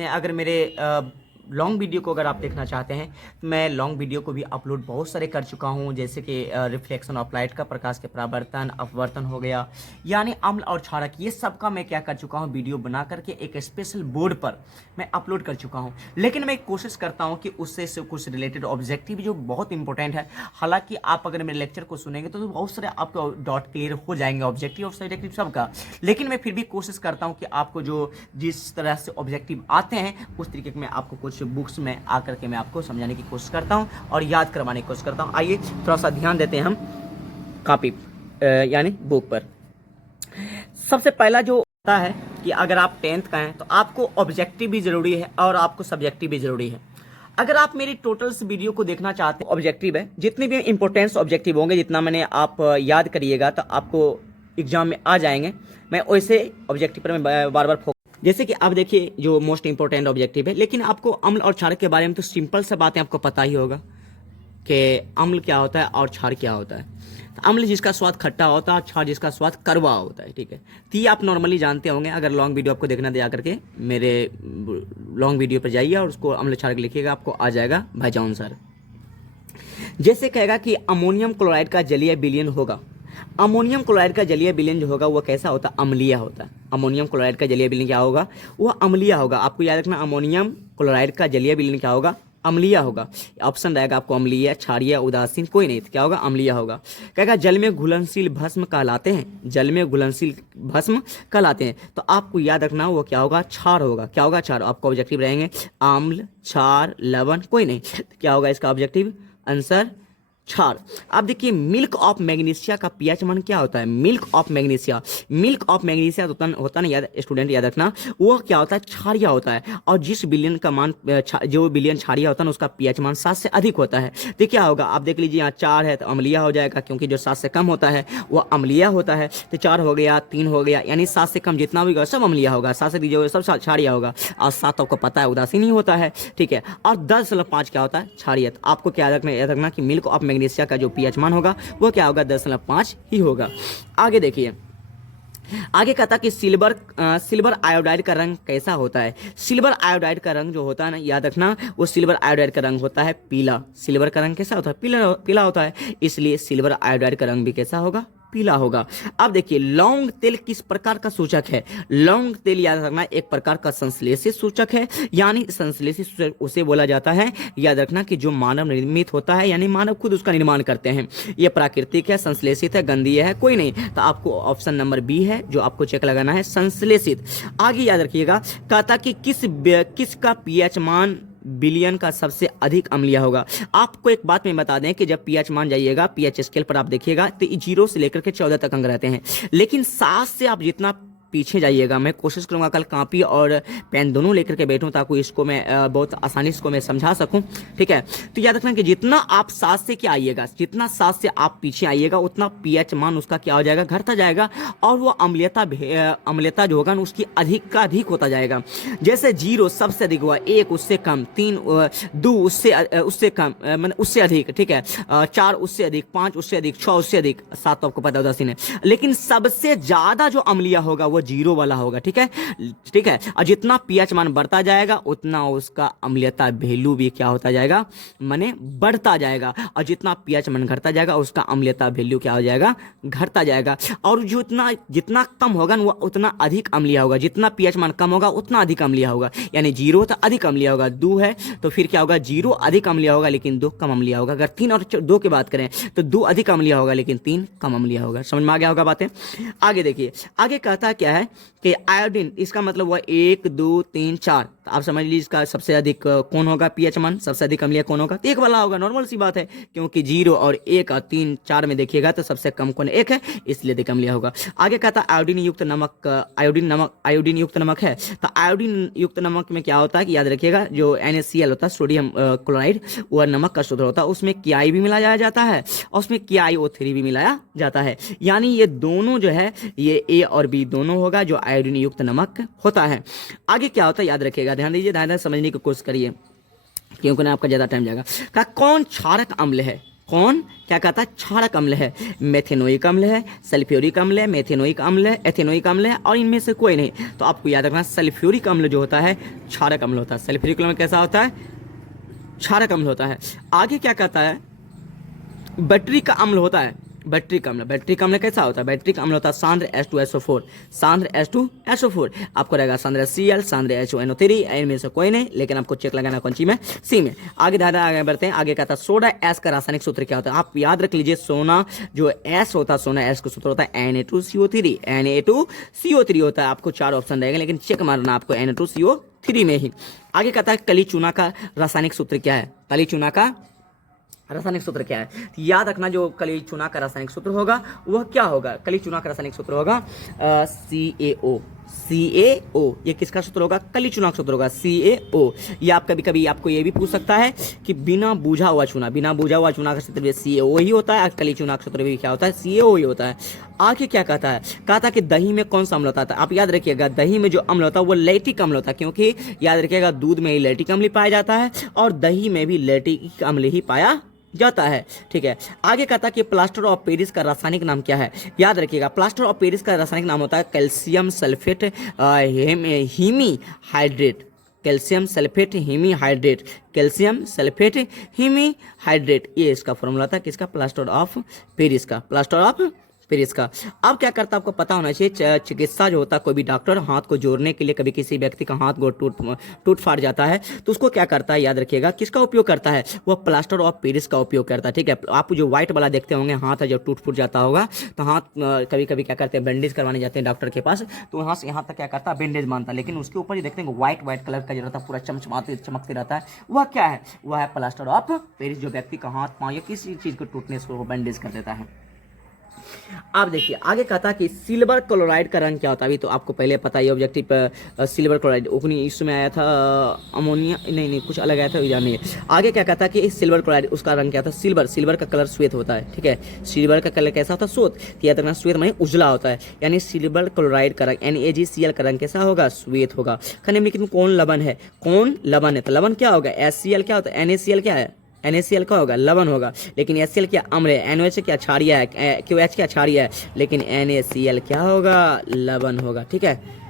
अगर मेरे long video को अगर आप देखना चाहते हैं तो मैं लॉन्ग वीडियो को भी अपलोड बहुत सारे कर चुका हूं, जैसे कि रिफ्लेक्शन ऑफ लाइट का, प्रकाश के परावर्तन, अपवर्तन हो गया, यानी अम्ल और क्षारक, ये सब का मैं क्या कर चुका हूं, वीडियो बना करके एक स्पेशल बोर्ड पर मैं अपलोड कर चुका हूं। लेकिन मैं कोशिश करता हूं कि उससे से कुछ रिलेटेड ऑब्जेक्टिव जो बहुत इंपॉर्टेंट है, हालांकि आप अगर मेरे लेक्चर को सुनेंगे तो बहुत सारे आपको डॉट क्लियर हो जाएंगे ऑब्जेक्टिव और सब्जेक्टिव सबका। लेकिन मैं फिर भी कोशिश करता हूं कि आपको जो जिस तरह से ऑब्जेक्टिव आते हैं उस तरीके के मैं आपको कुछ बुक्स में आकर के मैं आपको समझाने की कोशिश करता हूं और याद करवाने की कोशिश करता हूं। आइए थोड़ा सा ध्यान देते हैं हम कॉपी यानी बुक पर। सबसे पहला जो होता है कि अगर आप 10th का हैं तो आपको ऑब्जेक्टिव भी जरूरी है और आपको सब्जेक्टिव भी जरूरी है। अगर आप मेरी टोटल्स वीडियो को देखना चाहते हैं, ऑब्जेक्टिव है, जितने भी इंपॉर्टेंस ऑब्जेक्टिव होंगे, जितना मैंने आप याद करिएगा तो आपको एग्जाम में आ जाएंगे। मैं वैसे ऑब्जेक्टिव पर मैं बार बार जैसे कि आप देखिए जो मोस्ट इंपॉर्टेंट ऑब्जेक्टिव है, लेकिन आपको अम्ल और क्षार के बारे में तो सिंपल सा बातें आपको पता ही होगा कि अम्ल क्या होता है और क्षार क्या होता है। तो अम्ल जिसका स्वाद खट्टा होता है, क्षार जिसका स्वाद कड़वा होता है, ठीक है। तो ये आप नॉर्मली जानते होंगे। अगर लॉन्ग वीडियो आपको देखना दिया करके मेरे लॉन्ग वीडियो पर जाइए और उसको अम्ल क्षार लिखिएगा, आपको आ जाएगा भाईजान सर। जैसे कहेगा कि अमोनियम क्लोराइड का जलीय विलयन होगा। अमोनियम क्लोराइड का जलीय विलयन जो होगा वो कैसा होता है? अम्लीय होता है। अमोनियम क्लोराइड का जलीय विलयन क्या होगा? वो अम्लीय होगा। आपको याद रखना, अमोनियम क्लोराइड का जलीय विलयन क्या होगा? अम्लीय होगा। ऑप्शन रहेगा आपको अम्लीय, क्षारीय, उदासीन, कोई नहीं, तो क्या होगा? अम्लीय होगा। कहेगा जल में घुलनशील भस्म कहलाते हैं। जल में घुलनशील भस्म कहलाते हैं, तो आपको याद रखना वो क्या होगा? क्षार होगा। क्या होगा? क्षार। आपको ऑब्जेक्टिव रहेंगे आम्ल, क्षार, लवण, कोई नहीं, तो क्या होगा इसका ऑब्जेक्टिव आंसर? क्षार। अब देखिए मिल्क ऑफ मैग्नीशिया का पीएच मान क्या होता है? Milk of magnesia, milk of magnesia होता ना, याद स्टूडेंट याद रखना, वो क्या होता है? क्षारीय होता है। और जिस विलयन का मान जो विलयन क्षारीय होता है ना, उसका पीएच मान 7 से अधिक होता है। तो क्या होगा? आप देख लीजिए, यहाँ 4 है तो अम्लीय हो जाएगा, क्योंकि जो 7 से कम होता है वो अम्लीय होता है। तो 4 हो गया, 3 हो गया, यानी 7 से कम जितना भी होगा सब अम्लीय होगा, 7 से दीजिए सब क्षारीय होगा। और 7 आपको पता है उदासीन ही होता है, ठीक है। और 10.5 क्या होता है? क्षारीय। आपको क्या याद रखना कि मिल्क ऑफ मैग्नीशिया का जो पीएच मान होगा वो क्या होगा? 10.5 ही होगा। आगे देखिए, आगे कहता कि सिल्वर आयोडाइड का रंग कैसा होता है? सिल्वर आयोडाइड का रंग जो होता है ना, याद रखना, वो सिल्वर आयोडाइड का रंग होता है पीला। सिल्वर का रंग कैसा होता है? पीला होता है, इसलिए सिल्वर आयोडाइड का रंग भी कैसा होगा? पीला होगा। अब देखिए लौंग तेल किस प्रकार का सूचक है? लौंग तेल याद रखना एक प्रकार का संश्लेषित सूचक है, यानी संश्लेषित सूचक उसे बोला जाता है, याद रखना, कि जो मानव निर्मित होता है, यानी मानव खुद उसका निर्माण करते हैं। ये प्राकृतिक है, संश्लेषित है, गंधीय है, कोई नहीं, तो आपको ऑप्शन नंबर बी है जो आपको चेक लगाना है, संश्लेषित। आगे याद रखिएगा, कहता कि किसका पीएच मान विलयन का सबसे अधिक अम्लीय होगा। आपको एक बात मैं बता दें कि जब पीएच मान जाइएगा, पीएच स्केल पर आप देखिएगा तो 0 से लेकर के 14 तक अंक रहते हैं, लेकिन 7 से आप जितना पीछे जाइएगा, मैं कोशिश करूंगा कल कॉपी और पेन दोनों लेकर के बैठूं ताकि इसको मैं बहुत आसानी से मैं समझा सकूं, ठीक है। तो याद रखना कि जितना आप 7 से क्या आइएगा, जितना 7 से आप पीछे आइएगा, उतना पीएच मान उसका क्या हो जाएगा? घटता जाएगा, और वो अम्लीयता जो होगा उसकी अधिक का अधिक होता जाएगा। जैसे 0 सबसे अधिक हुआ, 1 उससे कम, 3 2 उससे कम, मतलब उससे अधिक, ठीक है, 4 उससे अधिक, 5 उससे अधिक, 6 उससे अधिक, 7 तो आपको पता होता है। लेकिन सबसे ज्यादा जो अम्लीय होगा वो 0 वाला होगा, ठीक है, ठीक है। और जितना पीएच मान बढ़ता जाएगा उतना उसका अम्लीयता वैल्यू भी क्या होता जाएगा? माने बढ़ता जाएगा। और जितना पीएच मान घटता जाएगा उसका अम्लीयता वैल्यू क्या हो जाएगा? घटता जाएगा। और जितना कम होगा वो उतना अधिक अम्लीय होगा, जितना पीएच मान कम होगा उतना अधिक अम्लीय होगा। यानी 0 तो अधिक अम्लीय होगा, 2 है तो फिर क्या होगा? 0 अधिक अम्लीय होगा लेकिन 2 कम अम्लीय होगा। अगर 3 और 2 की बात करें तो 2 अधिक अम्लीय होगा लेकिन 3 कम अम्लीय होगा। समझ में आ गया होगा बातें? आगे देखिए, आगे कहता क्या है कि आयोडीन, इसका मतलब हुआ 1 2 3 4, तो आप समझ लीजिए इसका सबसे अधिक कौन होगा? पीएच मान सबसे अधिक अम्लीय कौन होगा? तो 1 वाला होगा, नॉर्मल सी बात है, क्योंकि 0 और 1 और 3 4 में देखिएगा तो सबसे कम कौन? 1 है, इसलिए अधिक अम्लीय होगा। आगे कहता है आयोडीन युक्त नमक, आयोडीन युक्त नमक है, तो आयोडीन युक्त नमक में क्या होता है कि याद रखिएगा, जो NaCl होता है, सोडियम क्लोराइड, वह नमक का स्रोत होता है, उसमें KI भी मिलाया जाता है और उसमें KiO3 भी मिलाया जाता है। यानी ये दोनों जो है, ये A और B दोनों होगा जो आयोडीन युक्त नमक होता है। आगे क्या होता है याद रखिएगा, ध्यान दीजिए, ध्यान समझने की कोशिश करिए, क्योंकि ना आपका ज्यादा टाइम जाएगा। कौन क्षारक अम्ल है? कौन क्या कहता है, क्षारक अम्ल है। मेथेनोइक अम्ल है, सल्फ्यूरिक अम्ल है, मेथेनोइक अम्ल है, एथेनोइक अम्ल है, और इनमें से कोई नहीं। तो आपको याद रखना सल्फ्यूरिक अम्ल जो होता है क्षारक अम्ल होता है। सल्फ्यूरिक अम्ल कैसा होता है, क्षारक अम्ल होता है। आगे क्या कहता है, बट्रिक अम्ल होता है। बट्रिक अम्ल, बट्रिक अम्ल कैसा होता है, बट्रिक अम्ल होता है सांद्र H2SO4, सांद्र H2SO4। आपको रहेगा सांद्र Cl, सांद्र HONO3, इनमें से कोई नहीं, लेकिन आपको चेक लगाना कौन सी में, सी में। आगे दादा आगे बढ़ते हैं। आगे कहता है सोडा एस का रासायनिक सूत्र क्या होता है। आप याद रख लीजिए, सोना जो एस होता है, सोना एस का सूत्र होता है Na2CO3, Na2CO3 होता है। आपको 4 ऑप्शन रहेगा, लेकिन चेक मारना आपको Na2CO3 में ही। आगे कहता है कली चूना का रासायनिक सूत्र क्या है, कली चूना का रासायनिक सूत्र क्या है। तो याद रखना जो कली चूना का रासायनिक सूत्र होगा वह क्या होगा, कली चूना का रासायनिक सूत्र होगा CaO। CaO ये किसका सूत्र होगा, कली चूना का सूत्र होगा CaO। ये आप कभी कभी आपको ये भी पूछ सकता है कि बिना बूझा हुआ चूना, बिना बूझा हुआ चूना का सूत्र भी CaO ही होता है, कली चूना का सूत्र भी क्या होता है, CaO ही होता है। आगे क्या कहता है, कहता है कि दही में कौन सा अम्ल होता है। आप याद रखिएगा, दही में जो अम्ल होता है वो लैक्टिक अम्ल होता है, क्योंकि याद रखिएगा दूध में ही लैक्टिक अम्ल पाया जाता है और दही में भी लैक्टिक अम्ल ही पाया जाता है। ठीक है, आगे कहता है कि प्लास्टर ऑफ पेरिस का रासायनिक नाम क्या है। याद रखिएगा, प्लास्टर ऑफ पेरिस का रासायनिक नाम होता है calcium sulphate hemi hydrate, calcium sulphate hemi hydrate, calcium sulphate hemi hydrate. ये इसका फॉर्मूला था किसका, प्लास्टर ऑफ पेरिस का, प्लास्टर ऑफ पेरिस का। अब क्या करता है आपको पता होना चाहिए, चिकित्सा जो होता है, कोई भी डॉक्टर हाथ को जोड़ने के लिए, कभी किसी व्यक्ति का हाथ टूट फाट जाता है तो उसको क्या करता है, याद रखिएगा किसका उपयोग करता है, वह प्लास्टर ऑफ पेरिस का उपयोग करता है। ठीक है, आप जो व्हाइट वाला देखते होंगे हाथ है, जब टूट फूट जाता होगा तो हाथ कभी कभी क्या करते हैं, बैंडेज करवाने जाते हैं डॉक्टर के पास, तो वहाँ से यहाँ तक क्या करता है, बैंडेज बांधता है, लेकिन उसके ऊपर जो देखते हैं व्हाइट कलर का जो रहता है, पूरा चमकते रहता है, वह क्या है, वह है प्लास्टर ऑफ पेरिस, जो व्यक्ति का हाथ पाँव या किसी चीज़ को टूटने से वो बैंडेज कर देता है। आप देखिए आगे कहता है कि सिल्वर क्लोराइड का रंग क्या होता है। अभी तो आपको पहले पता ही, ऑब्जेक्टिव पर सिल्वर क्लोराइड उगनी इसमें आया था, अमोनिया नहीं कुछ अलग आया था, जानिए। आगे क्या कहता है कि सिल्वर क्लोराइड उसका रंग क्या था, सिल्वर, सिल्वर का कलर श्वेत होता है। ठीक है, सिल्वर का कलर कैसा होता है, श्वेत। याद रखना श्वेत माने उजला होता है, यानी सिल्वर क्लोराइड का रंग NaGCl का रंग कैसा होगा, श्वेत होगा। निम्नलिखित कौन लवण है, कौन लवण है, तो लवण क्या होगा, HCl क्या होता है, NaCl क्या है, NaCl का होगा, लवण होगा। लेकिन HCl क्या अम्ल है, NOH क्या क्षारीय है, QH क्या क्षारीय है, लेकिन NaCl क्या होगा, लवण होगा। ठीक है।